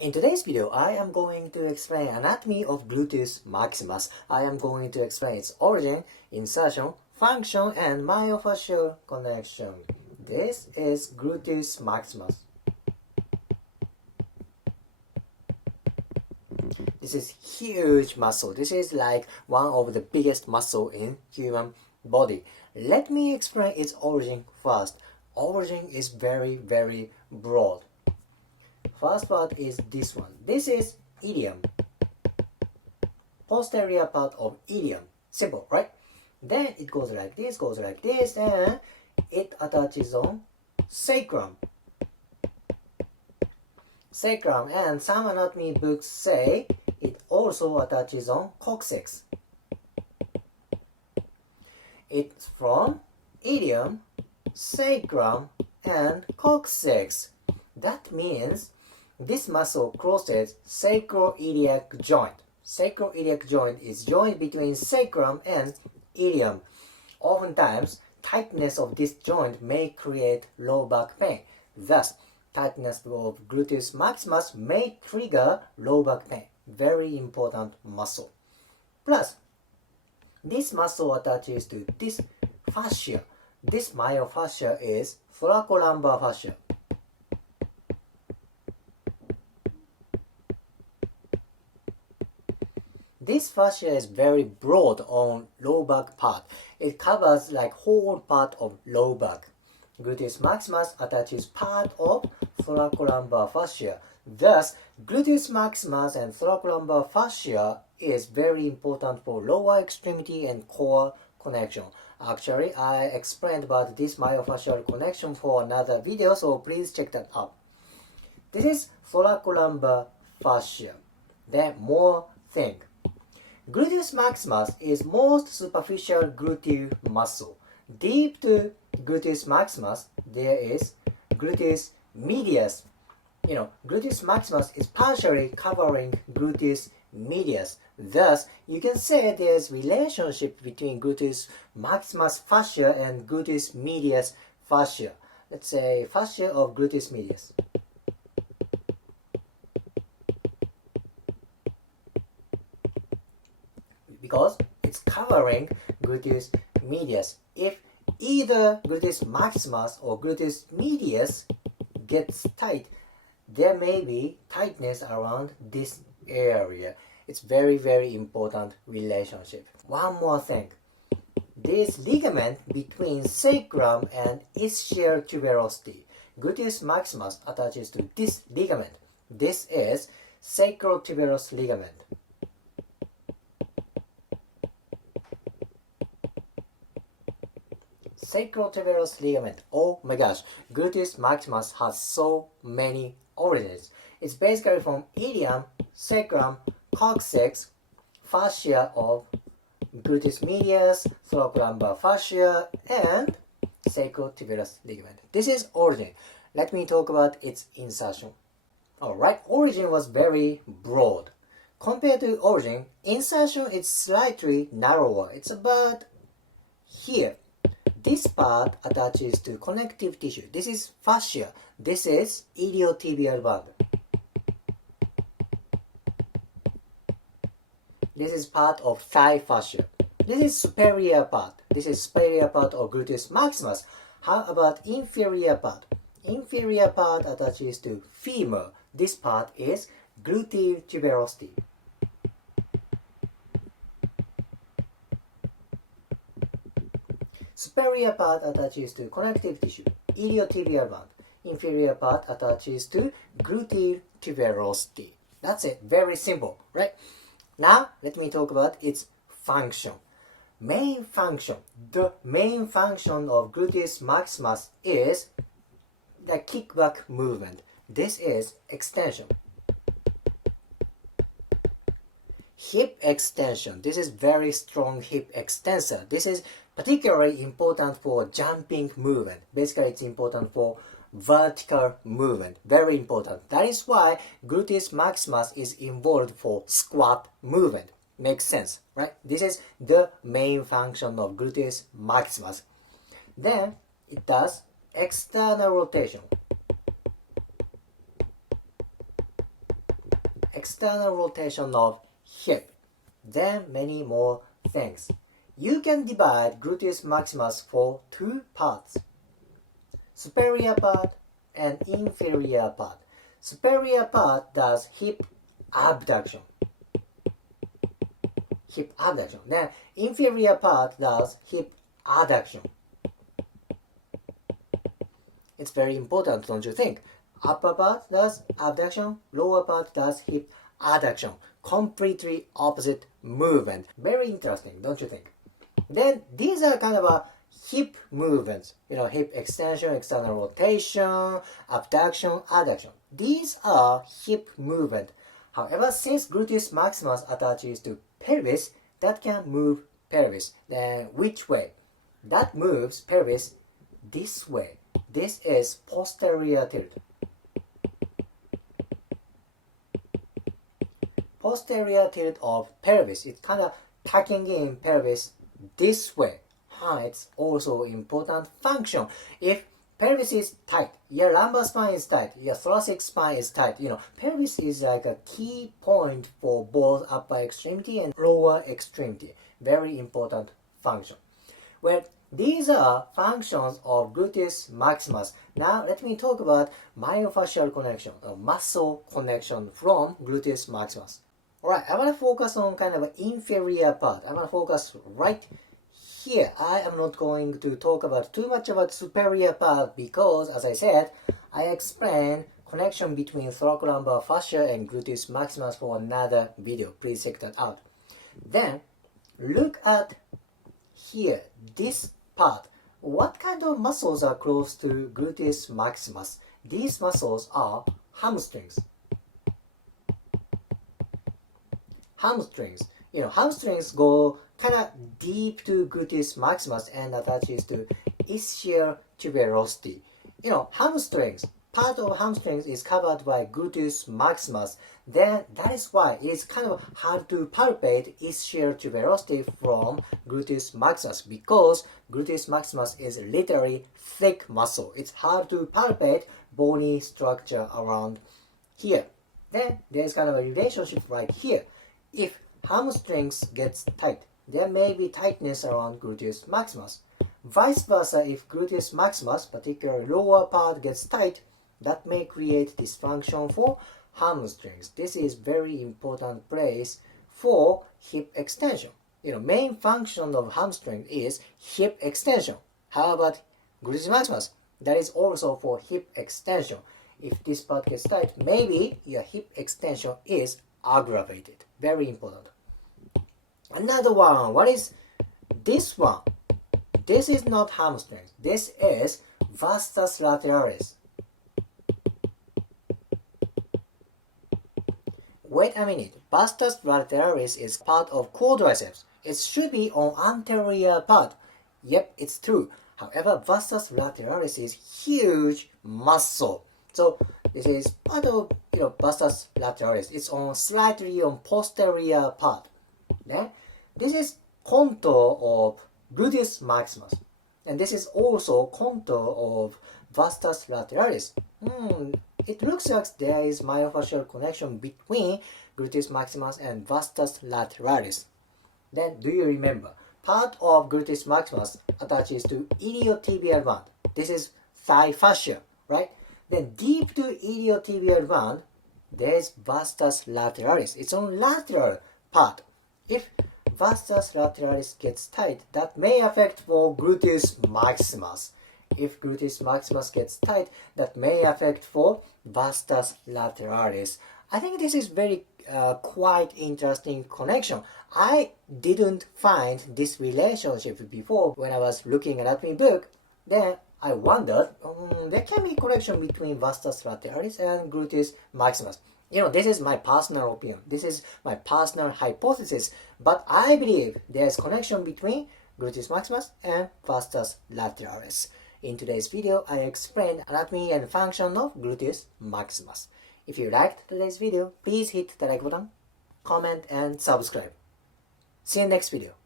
In today's video, I am going to explain anatomy of gluteus maximus. I am going to explain its origin, insertion, function, and myofascial connection. This is gluteus maximus. This is huge muscle. This is like one of the biggest muscle in human body. Let me explain its origin first. Origin is very broad. First part is this one. This is ilium. Posterior part of ilium. Simple, right? Then it goes like this, and it attaches on sacrum. Sacrum, and some anatomy books say it also attaches on coccyx. It's from ilium, sacrum, and coccyx. That means this muscle crosses sacroiliac joint. Sacroiliac joint is joint between sacrum and ilium. Oftentimes, tightness of this joint may create low back pain. Thus, tightness of gluteus maximus may trigger low back pain. Very important muscle. Plus, this muscle attaches to this fascia. This myofascia is thoracolumbar fascia. This fascia is very broad on low back part. It covers like whole part of low back. Gluteus maximus attaches part of thoracolumbar fascia. Thus, gluteus maximus and thoracolumbar fascia is very important for lower extremity and core connection. Actually, I explained about this myofascial connection for another video, so please check that out. This is thoracolumbar fascia. Then more thing. Gluteus maximus is most superficial gluteal muscle. Deep to gluteus maximus, there is gluteus medius. Gluteus maximus is partially covering gluteus medius. Thus, you can say there's relationship between gluteus maximus fascia and gluteus medius fascia. Let's say fascia of gluteus medius. Because it's covering gluteus medius. If either gluteus maximus or gluteus medius gets tight, there may be tightness around this area. It's very important relationship. One more thing. This ligament between sacrum and ischial tuberosity. Gluteus maximus attaches to this ligament. This is sacrotuberous ligament. Sacrotuberous ligament. Oh my gosh, gluteus maximus has so many origins. It's basically from ilium, sacrum, coccyx, fascia of gluteus medius, thoracolumbar fascia, and sacrotuberous ligament. This is origin. Let me talk about its insertion. Alright, origin was very broad. Compared to origin, insertion is slightly narrower. It's about here. This part attaches to connective tissue. This is fascia. This is iliotibial band. This is part of thigh fascia. This is superior part. This is superior part of gluteus maximus. How about inferior part? Inferior part attaches to femur. This part is gluteal tuberosity. Superior part attaches to connective tissue, iliotibial band. Inferior part attaches to gluteal tuberosity. That's it. Very simple, right? Now, let me talk about its function. Main function. The main function of gluteus maximus is the kickback movement. This is extension. Hip extension. This is very strong hip extensor. This is particularly important for jumping movement. Basically, it's important for vertical movement. Very important. That is why gluteus maximus is involved for squat movement. Makes sense, right? This is the main function of gluteus maximus. Then it does external rotation. external rotation of hip, then many more things. You can divide gluteus maximus for two parts, superior part and inferior part. Superior part does hip abduction. Then inferior part does hip adduction. It's very important, don't you think? Upper part does abduction, lower part does hip adduction. Completely opposite movement. Very interesting, don't you think? Then these are kind of a hip movements. Hip extension, external rotation, abduction, adduction. These are hip movement. However, since gluteus maximus attaches to pelvis, that can move pelvis. Then which way? That moves pelvis this way. This is posterior tilt. Posterior tilt of pelvis. It's kind of tucking in pelvis this way. It's also important function. If pelvis is tight, your lumbar spine is tight, your thoracic spine is tight, pelvis is like a key point for both upper extremity and lower extremity. Very important function. Well, these are functions of gluteus maximus. Now let me talk about myofascial connection or muscle connection from gluteus maximus. Alright, I want to focus on kind of an inferior part. I want to focus right here. I am not going to talk about too much about superior part because, as I said, I explained connection between thoracolumbar fascia and gluteus maximus for another video. Please check that out. Then, look at here, this part. What kind of muscles are close to gluteus maximus? These muscles are hamstrings. Hamstrings go kind of deep to gluteus maximus and attaches to ischial tuberosity. Part of hamstrings is covered by gluteus maximus. Then that is why it's kind of hard to palpate ischial tuberosity from gluteus maximus because gluteus maximus is literally thick muscle. It's hard to palpate bony structure around here. Then there's kind of a relationship right here. If hamstrings gets tight, there may be tightness around gluteus maximus. Vice versa, if gluteus maximus, particularly lower part, gets tight, that may create dysfunction for hamstrings. This is very important place for hip extension. Main function of hamstring is hip extension. How about gluteus maximus? That is also for hip extension. If this part gets tight, maybe your hip extension is aggravated. Very important. Another one. What is this one? This is not hamstrings. This is vastus lateralis. Wait a minute. Vastus lateralis is part of quadriceps. It should be on anterior part. Yep, it's true. However, vastus lateralis is huge muscle. So this is part of vastus lateralis. It's slightly on posterior part. Then this is contour of gluteus maximus, and this is also contour of vastus lateralis. It looks like there is myofascial connection between gluteus maximus and vastus lateralis. Then do you remember? Part of gluteus maximus attaches to iliotibial band. This is thigh fascia, right? Then deep to iliotibial band, there is vastus lateralis. It's on lateral part. If vastus lateralis gets tight, that may affect for gluteus maximus. If gluteus maximus gets tight, that may affect for vastus lateralis. I think this is very quite interesting connection. I didn't find this relationship before when I was looking at my book. Then I wondered, there can be connection between vastus lateralis and gluteus maximus. This is my personal opinion. This is my personal hypothesis. But I believe there is connection between gluteus maximus and vastus lateralis. In today's video, I explained anatomy and function of gluteus maximus. If you liked today's video, please hit the like button, comment, and subscribe. See you next video.